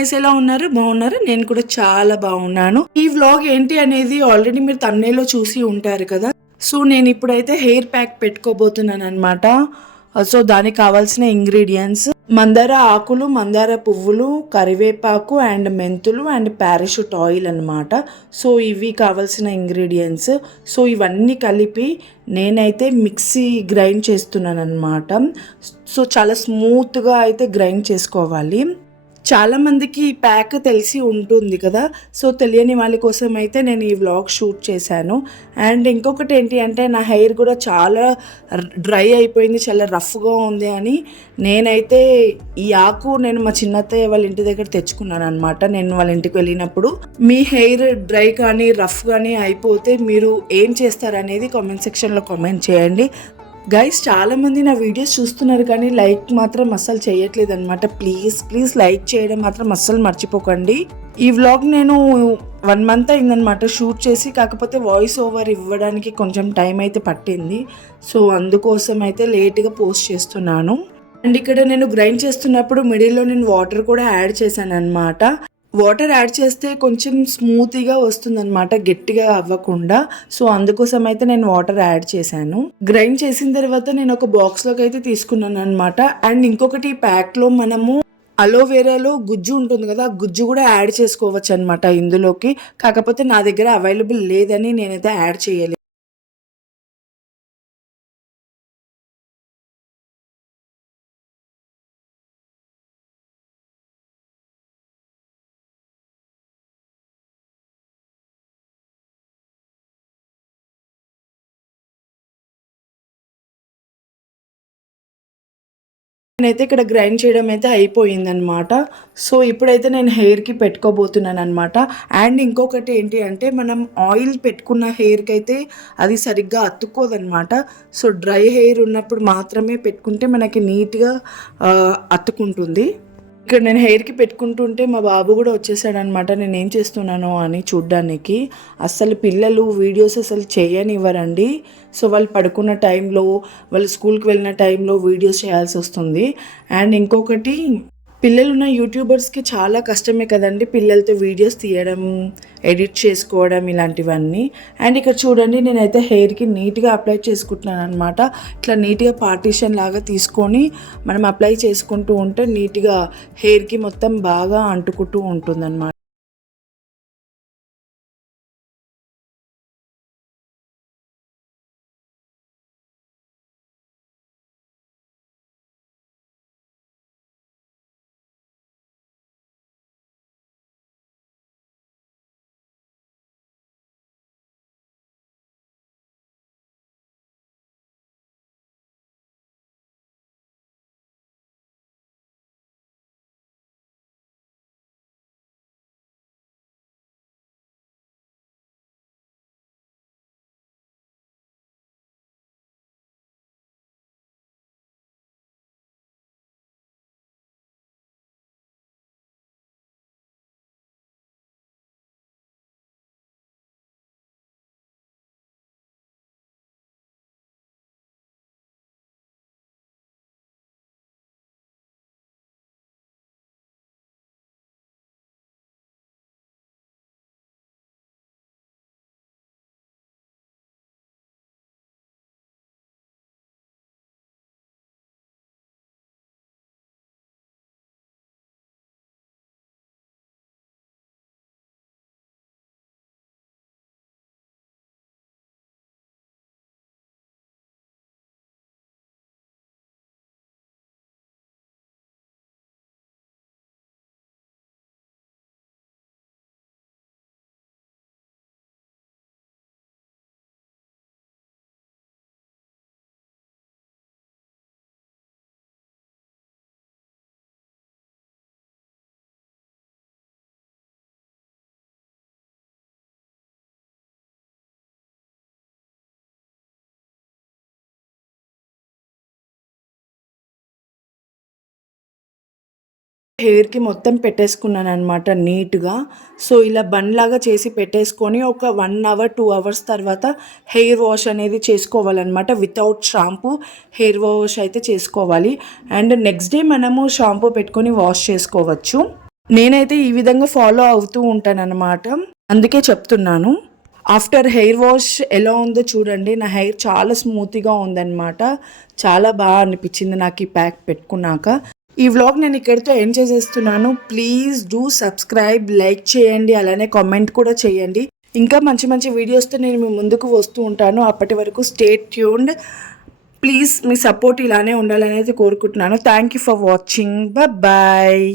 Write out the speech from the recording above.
Guys, ఎలా ఉన్నారు? బాగున్నారు? నేను కూడా చాలా బాగున్నాను. ఈ వ్లాగ్ ఏంటి అనేది ఆల్రెడీ మీరు thumbnail లో చూసి ఉంటారు కదా. సో నేను ఇప్పుడైతే హెయిర్ ప్యాక్ పెట్టుకోబోతున్నాను అనమాట. సో దానికి కావాల్సిన ఇంగ్రీడియంట్స్ మందార ఆకులు, మందార పువ్వులు, కరివేపాకు అండ్ మెంతులు అండ్ పారాషూట్ ఆయిల్ అనమాట. సో ఇవి కావాల్సిన ఇంగ్రీడియంట్స్. సో ఇవన్నీ కలిపి నేనైతే మిక్సీ గ్రైండ్ చేస్తున్నాను అనమాట. సో చాలా స్మూత్గా అయితే గ్రైండ్ చేసుకోవాలి. చాలామందికి ఈ ప్యాక్ తెలిసి ఉంటుంది కదా. సో తెలియని వాళ్ళ కోసం అయితే నేను ఈ వ్లాగ్ షూట్ చేశాను. అండ్ ఇంకొకటి ఏంటి అంటే నా హెయిర్ కూడా చాలా డ్రై అయిపోయింది, చాలా రఫ్గా ఉంది అని నేనైతే ఈ ఆకు నేను మా చిన్నత్తయ్య వాళ్ళ ఇంటి దగ్గర తెచ్చుకున్నాను అనమాట. నేను వాళ్ళ ఇంటికి వెళ్ళినప్పుడు మీ హెయిర్ డ్రై కానీ రఫ్ కానీ అయిపోతే మీరు ఏం చేస్తారనేది కామెంట్ సెక్షన్లో కామెంట్ చేయండి. గైస్, చాలామంది నా వీడియోస్ చూస్తున్నారు కానీ లైక్ మాత్రం అస్సలు చేయట్లేదు అనమాట. ప్లీజ్ లైక్ చేయడం మాత్రం అస్సలు మర్చిపోకండి. ఈ వ్లాగ్ నేను 1 month అయిందనమాట షూట్ చేసి. కాకపోతే వాయిస్ ఓవర్ ఇవ్వడానికి కొంచెం టైం అయితే పట్టింది. సో అందుకోసం అయితే లేట్గా పోస్ట్ చేస్తున్నాను. అండ్ ఇక్కడ నేను గ్రైండ్ చేస్తున్నప్పుడు మిడిల్లో నేను వాటర్ కూడా యాడ్ చేశాను అనమాట. వాటర్ యాడ్ చేస్తే కొంచెం స్మూత్గా వస్తుందన్నమాట, గట్టిగా అవ్వకుండా. సో అందుకోసం అయితే నేను వాటర్ యాడ్ చేశాను. గ్రైండ్ చేసిన తర్వాత నేను ఒక బాక్స్లోకి అయితే తీసుకున్నాను అనమాట. అండ్ ఇంకొకటి ప్యాక్లో మనము అలోవెరాలో గుజ్జు ఉంటుంది కదా, గుజ్జు కూడా యాడ్ చేసుకోవచ్చు అనమాట ఇందులోకి. కాకపోతే నా దగ్గర అవైలబుల్ లేదని నేనైతే యాడ్ చేయలేదు. నేనైతే ఇక్కడ గ్రైండ్ చేయడం అయితే అయిపోయిందనమాట. సో ఇప్పుడైతే నేను హెయిర్కి పెట్టుకోబోతున్నాను అనమాట. అండ్ ఇంకొకటి ఏంటి అంటే మనం ఆయిల్ పెట్టుకున్న హెయిర్కి అయితే అది సరిగ్గా అతుక్కోదనమాట. సో డ్రై హెయిర్ ఉన్నప్పుడు మాత్రమే పెట్టుకుంటే మనకి నీట్గా అతుక్కుంటుంది. ఇక్కడ నేను హెయిర్కి పెట్టుకుంటుంటే మా బాబు కూడా వచ్చేసాడనమాట నేను ఏం చేస్తున్నాను అని చూడ్డానికి. అస్సలు పిల్లలు వీడియోస్ అసలు చేయనివ్వరండి. సో వాళ్ళు పడుకున్న టైంలో, వాళ్ళు స్కూల్కి వెళ్ళిన టైంలో వీడియోస్ చేయాల్సి వస్తుంది. అండ్ ఇంకొకటి, పిల్లలు ఉన్న యూట్యూబర్స్కి చాలా కష్టమే కదండి పిల్లలతో వీడియోస్ తీయడం, ఎడిట్ చేసుకోవడం ఇలాంటివన్నీ. అండ్ ఇక్కడ చూడండి, నేనైతే హెయిర్కి నీట్గా అప్లై చేసుకుంటున్నాను అనమాట. ఇట్లా నీట్గా పార్టీషన్ లాగా తీసుకొని మనం అప్లై చేసుకుంటూ ఉంటే నీట్గా హెయిర్కి మొత్తం బాగా అంటుకుంటూ ఉంటుందన్నమాట. హెయిర్కి మొత్తం పెట్టేసుకున్నాను అనమాట నీట్గా. సో ఇలా బండ్లాగా చేసి పెట్టేసుకొని ఒక 1 hour 2 hours తర్వాత హెయిర్ వాష్ అనేది చేసుకోవాలన్నమాట. వితౌట్ షాంపూ హెయిర్ వాష్ అయితే చేసుకోవాలి. అండ్ నెక్స్ట్ డే మనము షాంపూ పెట్టుకొని వాష్ చేసుకోవచ్చు. నేనైతే ఈ విధంగా ఫాలో అవుతూ ఉంటాను అనమాట, అందుకే చెప్తున్నాను. ఆఫ్టర్ హెయిర్ వాష్ ఎలా ఉందో చూడండి, నా హెయిర్ చాలా స్మూత్గా ఉందన్నమాట. చాలా బాగా అనిపించింది నాకు ఈ ప్యాక్ పెట్టుకున్నాక. ఈ వ్లాగ్ నేను ఇక్కడితో ఎండ్ చేసేస్తున్నాను. ప్లీజ్ డూ సబ్స్క్రైబ్, లైక్ చేయండి, అలానే కామెంట్ కూడా చేయండి. ఇంకా మంచి మంచి వీడియోస్తో నేను మీ ముందుకు వస్తూ ఉంటాను. అప్పటి వరకు స్టే ట్యూన్డ్. ప్లీజ్ మీ సపోర్ట్ ఇలానే ఉండాలనేది కోరుకుంటున్నాను. Thank you for watching. Bye.